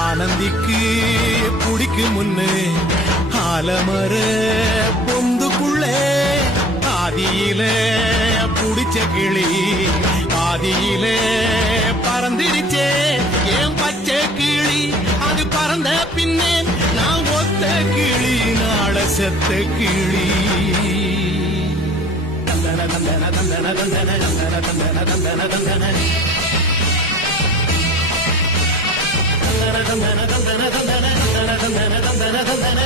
ஆனந்திக்கு குடிக்கு முன்னு ஆலமர பொந்துக்குள்ள ஆதியில புடிச்ச கிளி ஆதியில பறந்திருச்சே ஏன் பச்சை கிளி அது பறந்த பின்னே நான் ஒத்த கிளி நாள செத்த கிளி தந்தன தந்தன தந்தன தந்தன தந்தன தந்தன தந்தன தந்தன தந்தன தந்தன தந்தன தந்தன தந்தன தந்தன தந்தன